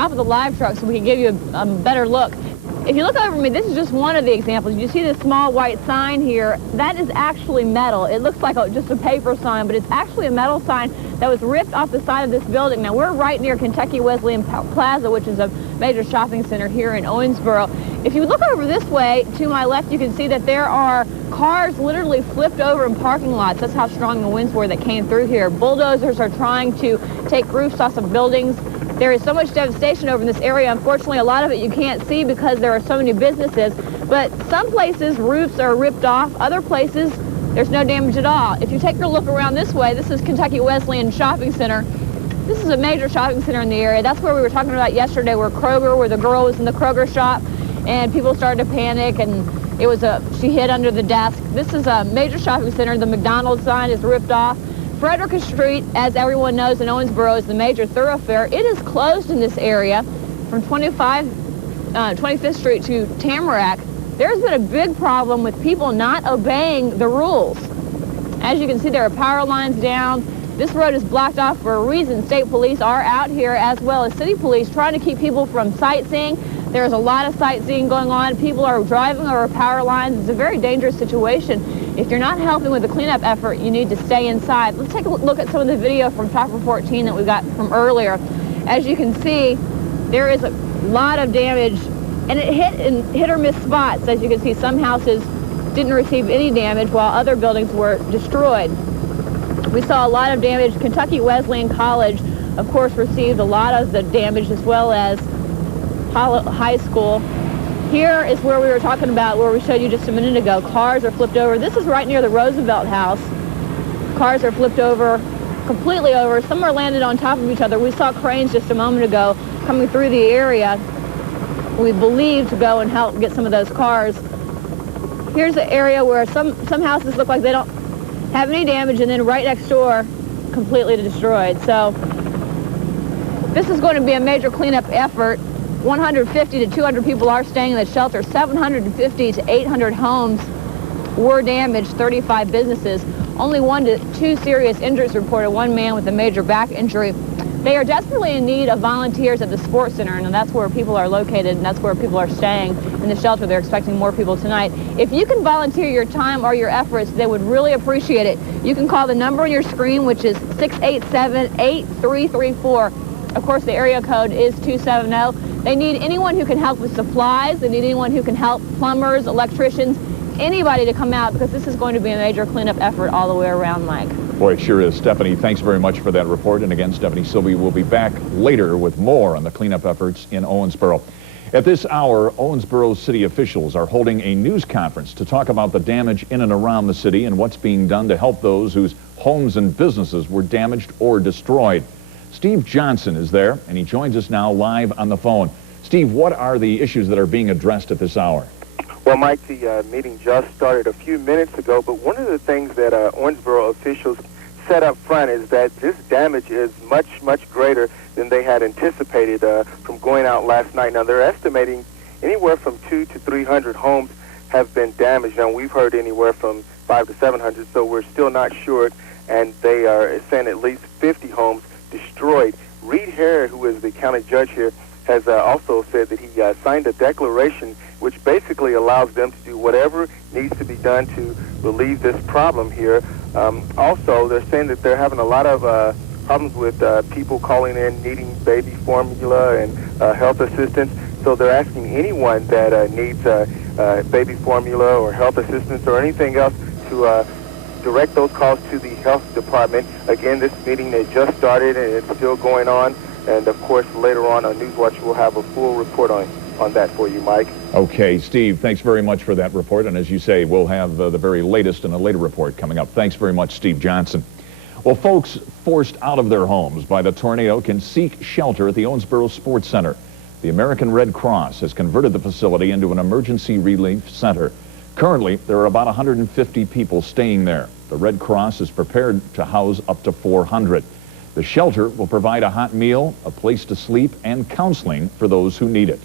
top of the live truck so we can give you a better look. If you look over me, this is just one of the examples. You see this small white sign here? That is actually metal. It looks like just a paper sign, but it's actually a metal sign that was ripped off the side of this building. Now, we're right near Kentucky Wesleyan Plaza, which is a major shopping center here in Owensboro. If you look over this way, to my left, you can see that there are cars literally flipped over in parking lots. That's how strong the winds were that came through here. Bulldozers are trying to take roofs off of buildings. There is so much devastation over in this area. Unfortunately, a lot of it you can't see because there are so many businesses. But some places, roofs are ripped off. Other places, there's no damage at all. If you take a look around this way, this is Kentucky Wesleyan Shopping Center. This is a major shopping center in the area. That's where we were talking about yesterday, where the girl was in the Kroger shop, and people started to panic, and she hid under the desk. This is a major shopping center. The McDonald's sign is ripped off. Frederick Street, as everyone knows in Owensboro, is the major thoroughfare. It is closed in this area from 25th Street to Tamarack. There's been a big problem with people not obeying the rules. As you can see, there are power lines down. This road is blocked off for a reason. State police are out here, as well as city police, trying to keep people from sightseeing. There's a lot of sightseeing going on. People are driving over power lines. It's a very dangerous situation. If you're not helping with the cleanup effort, you need to stay inside. Let's take a look at some of the video from Chopper 14 that we got from earlier. As you can see, there is a lot of damage, and it hit in hit-or-miss spots. As you can see, some houses didn't receive any damage while other buildings were destroyed. We saw a lot of damage. Kentucky Wesleyan College, of course, received a lot of the damage, as well as High School. Here is where we were talking about, where we showed you just a minute ago. Cars are flipped over. This is right near the Roosevelt House. Cars are flipped over, completely over. Some are landed on top of each other. We saw cranes just a moment ago coming through the area, we believe, to go and help get some of those cars. Here's an area where some houses look like they don't have any damage, and then right next door, completely destroyed. So this is going to be a major cleanup effort. 150 to 200 people are staying in the shelter. 750 to 800 homes were damaged, 35 businesses. Only 1 to 2 serious injuries reported, one man with a major back injury. They are desperately in need of volunteers at the sports center, and that's where people are located, and that's where people are staying in the shelter. They're expecting more people tonight. If you can volunteer your time or your efforts, they would really appreciate it. You can call the number on your screen, which is 687-8334. Of course, the area code is 270. They need anyone who can help with supplies. They need anyone who can help, plumbers, electricians, anybody to come out, because this is going to be a major cleanup effort all the way around, Mike. Boy, it sure is. Stephanie, thanks very much for that report. And again, Stephanie Sylvie will be back later with more on the cleanup efforts in Owensboro. At this hour, Owensboro city officials are holding a news conference to talk about the damage in and around the city and what's being done to help those whose homes and businesses were damaged or destroyed. Steve Johnson is there, and he joins us now live on the phone. Steve, what are the issues that are being addressed at this hour? Well, Mike, the meeting just started a few minutes ago, but one of the things that Owensboro officials said up front is that this damage is much, much greater than they had anticipated from going out last night. Now, they're estimating anywhere from 200 to 300 homes have been damaged. Now, we've heard anywhere from 500 to 700, so we're still not sure, and they are saying at least 50 homes destroyed. Reed Hare, who is the county judge here, has also said that he signed a declaration which basically allows them to do whatever needs to be done to relieve this problem here. Also, they're saying that they're having a lot of problems with people calling in needing baby formula and health assistance. So they're asking anyone that needs baby formula or health assistance or anything else to direct those calls to the health department. Again, this meeting has just started and it's still going on. And, of course, later on Newswatch will have a full report on that for you, Mike. Okay, Steve, thanks very much for that report. And as you say, we'll have the very latest in a later report coming up. Thanks very much, Steve Johnson. Well, folks forced out of their homes by the tornado can seek shelter at the Owensboro Sports Center. The American Red Cross has converted the facility into an emergency relief center. Currently, there are about 150 people staying there. The Red Cross is prepared to house up to 400. The shelter will provide a hot meal, a place to sleep, and counseling for those who need it.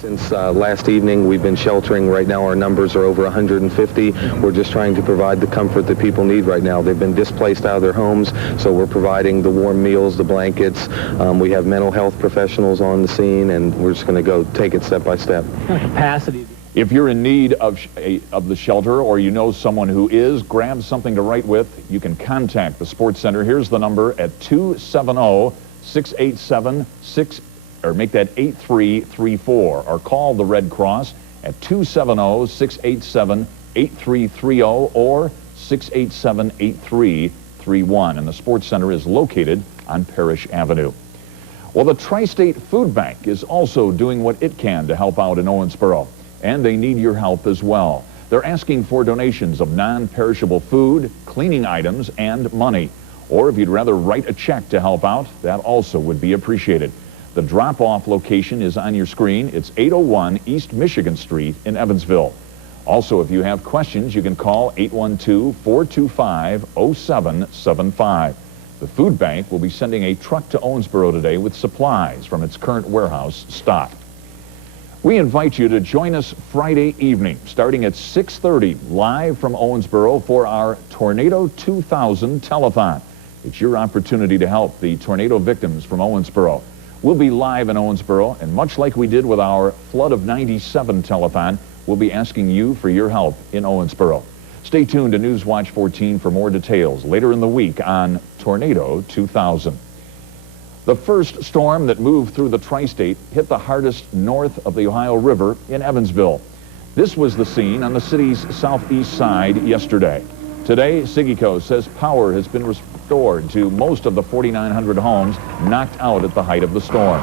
Since last evening, we've been sheltering. Right now, our numbers are over 150. We're just trying to provide the comfort that people need right now. They've been displaced out of their homes, so we're providing the warm meals, the blankets. We have mental health professionals on the scene, and we're just going to go take it step by step. Capacity. If you're in need of the shelter, or you know someone who is, grab something to write with. You can contact the Sports Center. Here's the number at 270-687-6, or make that 8334, or call the Red Cross at 270-687-8330 or 687-8331. And the Sports Center is located on Parrish Avenue. Well, the Tri-State Food Bank is also doing what it can to help out in Owensboro, and they need your help as well. They're asking for donations of non-perishable food, cleaning items, and money. Or if you'd rather write a check to help out, that also would be appreciated. The drop-off location is on your screen. It's 801 East Michigan Street in Evansville. Also, if you have questions, you can call 812-425-0775. The food bank will be sending a truck to Owensboro today with supplies from its current warehouse stock. We invite you to join us Friday evening, starting at 6:30, live from Owensboro for our Tornado 2000 telethon. It's your opportunity to help the tornado victims from Owensboro. We'll be live in Owensboro, and much like we did with our Flood of 97 telethon, we'll be asking you for your help in Owensboro. Stay tuned to Newswatch 14 for more details later in the week on Tornado 2000. The first storm that moved through the tri-state hit the hardest north of the Ohio River in Evansville. This was the scene on the city's southeast side yesterday. Today, Sigico says power has been restored to most of the 4,900 homes knocked out at the height of the storm.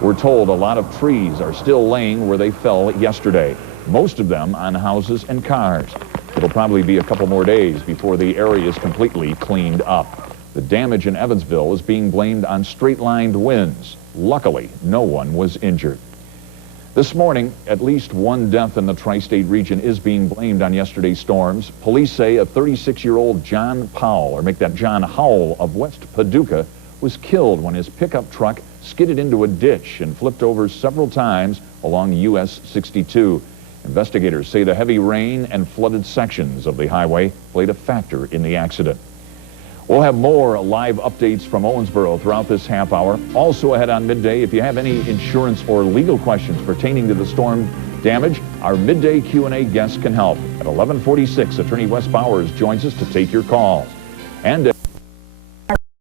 We're told a lot of trees are still laying where they fell yesterday, most of them on houses and cars. It'll probably be a couple more days before the area is completely cleaned up. The damage in Evansville is being blamed on straight-lined winds. Luckily, no one was injured. This morning, at least one death in the tri-state region is being blamed on yesterday's storms. Police say a 36-year-old John Powell, or make that John Howell, of West Paducah, was killed when his pickup truck skidded into a ditch and flipped over several times along US 62. Investigators say the heavy rain and flooded sections of the highway played a factor in the accident. We'll have more live updates from Owensboro throughout this half hour. Also ahead on midday, if you have any insurance or legal questions pertaining to the storm damage, our midday Q&A guest can help. At 11:46, Attorney Wes Bowers joins us to take your calls. And